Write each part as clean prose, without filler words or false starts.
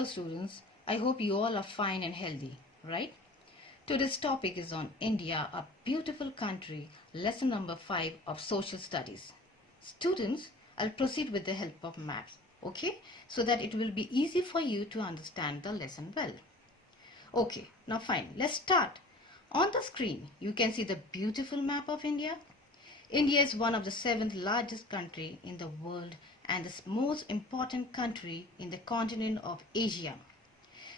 Hello students, I hope you all are fine and healthy, right? Today's topic is on India, a beautiful country, lesson number 5 of social studies. Students, I'll proceed with the help of maps, okay? So that it will be easy for you to understand the lesson well. Okay, now fine, let's start. On the screen, you can see the beautiful map of India. India is one of the 7th largest country in the world and the most important country in the continent of Asia.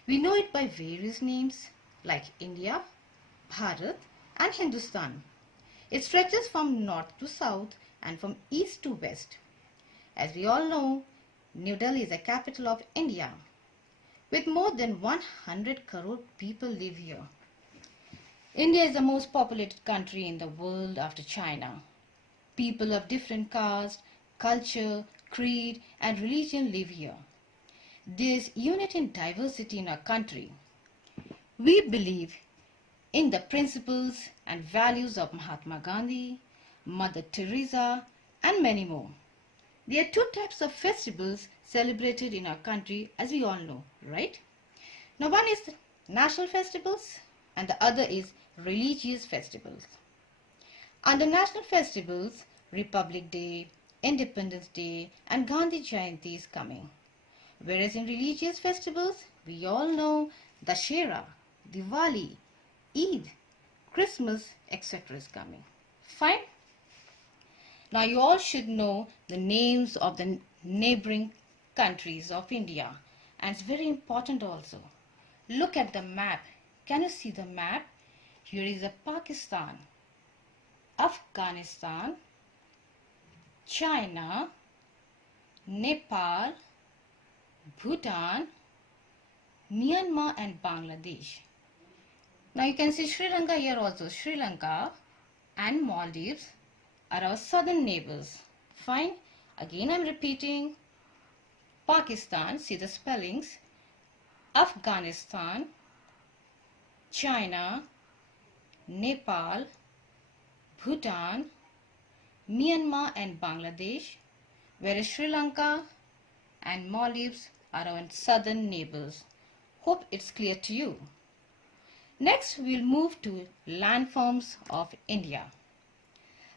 We know it by various names like India, Bharat and Hindustan. It stretches from north to south and from east to west. As we all know, New Delhi is the capital of India. With more than 100 crore people live here. India is the most populated country in the world after China. People of different caste, culture, creed and religion live here. There is unity and diversity in our country. We believe in the principles and values of Mahatma Gandhi, Mother Teresa and many more. There are two types of festivals celebrated in our country as we all know, right? Now one is national festivals and the other is religious festivals. Under national festivals, Republic Day, Independence Day and Gandhi Jayanti is coming. Whereas in religious festivals, we all know Dussehra, Diwali, Eid, Christmas, etc. is coming. Fine? Now you all should know the names of the neighboring countries of India. And it's very important also. Look at the map. Can you see the map? Here is a Pakistan, Afghanistan, China, Nepal, Bhutan, Myanmar and Bangladesh. Now you can see Sri Lanka here also. Sri Lanka and Maldives are our southern neighbors. Fine. Again I am repeating. Pakistan, see the spellings. Afghanistan, China, Nepal, Bhutan, Myanmar and Bangladesh, whereas Sri Lanka and Maldives are our southern neighbors. Hope it's clear to you. Next, we'll move to landforms of India.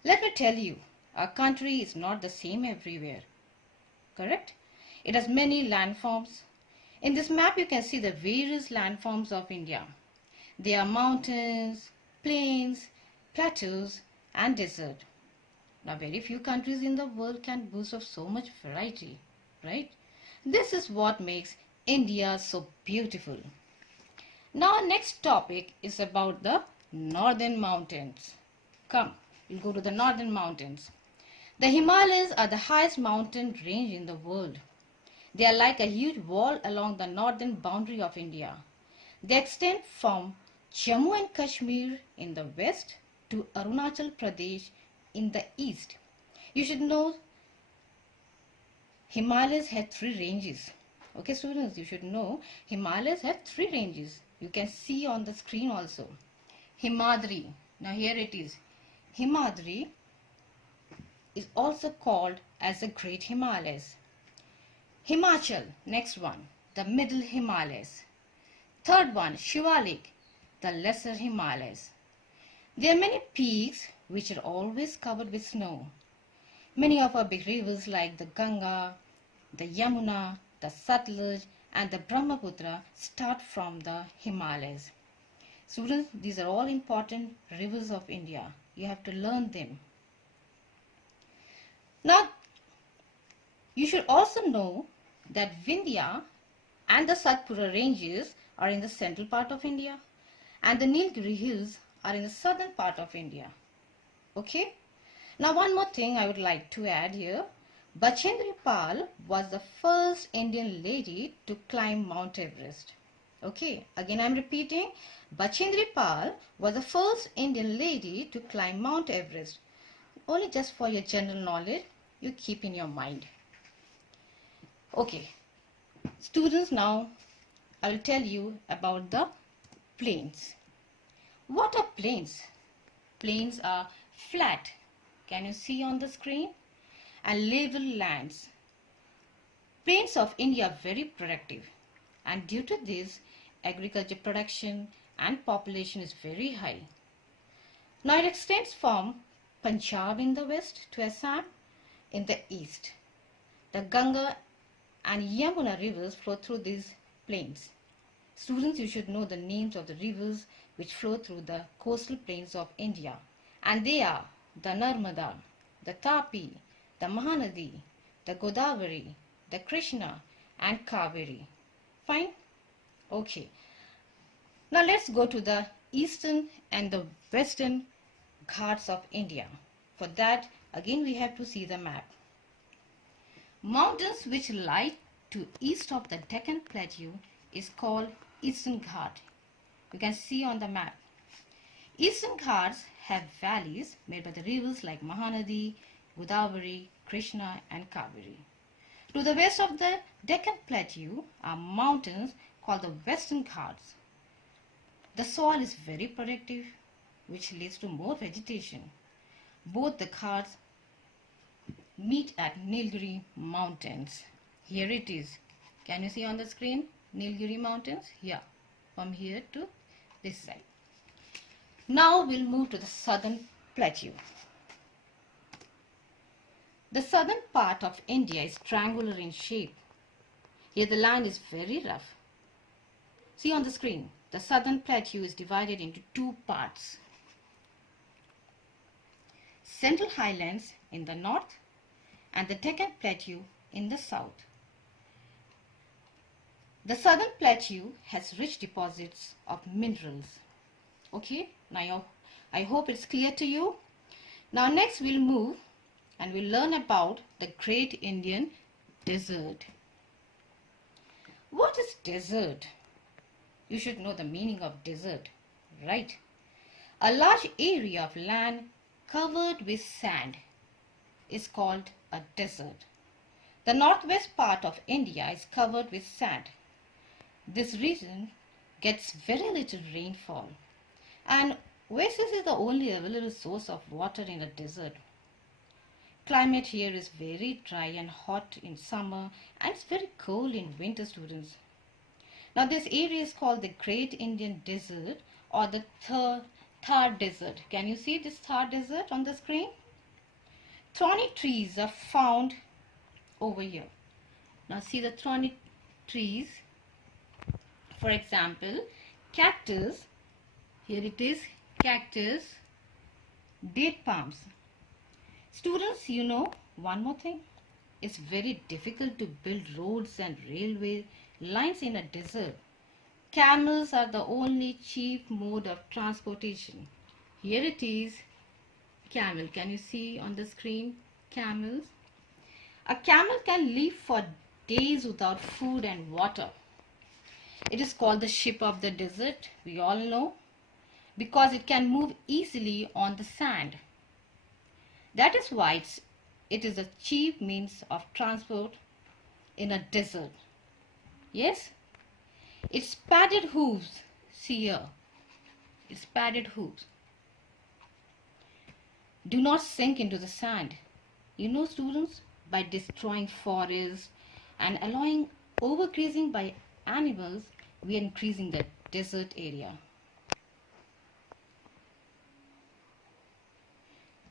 Let me tell you, our country is not the same everywhere. Correct? It has many landforms. In this map, you can see the various landforms of India. They are mountains, plains, plateaus, and desert. Now, very few countries in the world can boast of so much variety, right? This is what makes India so beautiful. Now, our next topic is about the northern mountains. Come, we'll go to the northern mountains. The Himalayas are the highest mountain range in the world. They are like a huge wall along the northern boundary of India. They extend from Jammu and Kashmir in the west to Arunachal Pradesh in the east. You should know Himalayas have 3 ranges. Okay students, you should know Himalayas have 3 ranges. You can see on the screen also. Himadri, now here it is. Himadri is also called as the Great Himalayas. Himachal, next one, the Middle Himalayas. Third one, Shivalik, the Lesser Himalayas. There are many peaks which are always covered with snow. Many of our big rivers like the Ganga, the Yamuna, the Satluj and the Brahmaputra start from the Himalayas. Students, these are all important rivers of India. You have to learn them. Now, you should also know that Vindhya and the Satpura ranges are in the central part of India and the Nilgiri hills are in the southern part of India. Okay? Now one more thing I would like to add here. Bachendri Pal was the first Indian lady to climb Mount Everest. Okay, again I am repeating. Bachendri Pal was the first Indian lady to climb Mount Everest. Only just for your general knowledge, you keep in your mind. Okay, students, now I will tell you about the plains. What are plains? Plains are flat. Can you see on the screen? And level lands. Plains of India are very productive. and due to this, agriculture production and population is very high. Now it extends from Punjab in the west to Assam in the east. The Ganga and Yamuna rivers flow through these plains. Students, you should know the names of the rivers which flow through the coastal plains of India, and they are the Narmada, the Tapi, the Mahanadi, the Godavari, the Krishna and Kaveri. Fine? Okay. Now let's go to the eastern and the western Ghats of India. For that, again we have to see the map. Mountains which lie to east of the Deccan Plateau is called Eastern Ghat. You can see on the map. Eastern Ghats have valleys made by the rivers like Mahanadi, Godavari, Krishna and Kaveri. To the west of the Deccan Plateau are mountains called the Western Ghats. The soil is very productive, which leads to more vegetation. Both the Ghats meet at Nilgiri Mountains. Here it is. Can you see on the screen? Nilgiri Mountains? Yeah, from here to this side. Now we'll move to the southern plateau. The southern part of India is triangular in shape. Here the land is very rough. See on the screen, the southern plateau is divided into two parts. Central Highlands in the north and the Deccan Plateau in the south. The southern plateau has rich deposits of minerals. Okay, now I hope it's clear to you. Now next we'll move and we'll learn about the Great Indian Desert. What is desert? You should know the meaning of desert, right? A large area of land covered with sand is called a desert. The northwest part of India is covered with sand. This region gets very little rainfall, and oasis is the only available source of water in a desert. Climate here is very dry and hot in summer, and it's very cold in winter, students. Now this area is called the Great Indian Desert or the Thar Desert. Can you see this Thar Desert on the screen? Thorny trees are found over here. Now see the thorny trees. For example, cactus. Here it is, cactus, date palms. Students, you know one more thing. It's very difficult to build roads and railway lines in a desert. Camels are the only cheap mode of transportation. Here it is, camel. Can you see on the screen, camels? A camel can live for days without food and water. It is called the ship of the desert, we all know, because it can move easily on the sand. That is why it is a cheap means of transport in a desert. Yes? Its padded hooves, see here, its padded hooves do not sink into the sand. You know, students, by destroying forests and allowing overgrazing by animals, we are increasing the desert area.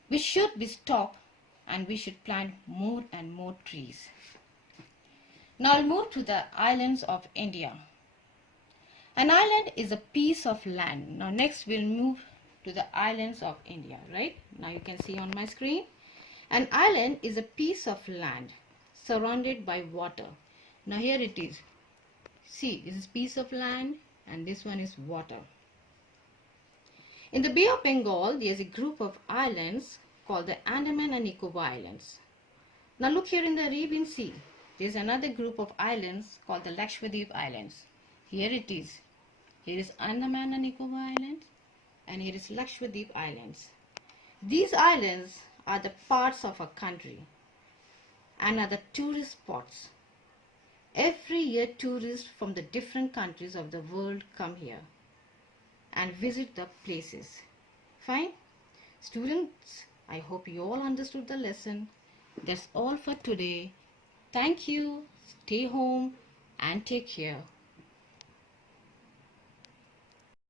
We should be stopped and we should plant more and more trees. Now I'll move to the islands of India. An island is a piece of land. Now next we'll move to the islands of India, right? Now you can see on my screen. An island is a piece of land surrounded by water. Now here it is. See, this is piece of land and this one is water. In the Bay of Bengal, there is a group of islands called the Andaman and Nicobar Islands. Now look here in the Arabian Sea. There is another group of islands called the Lakshadweep Islands. Here it is. Here is Andaman and Nicobar Islands and here is Lakshadweep Islands. These islands are the parts of a country and are the tourist spots. Every year tourists from the different countries of the world come here and visit the places. Fine? Students, I hope you all understood the lesson. That's all for today. Thank you. Stay home and take care.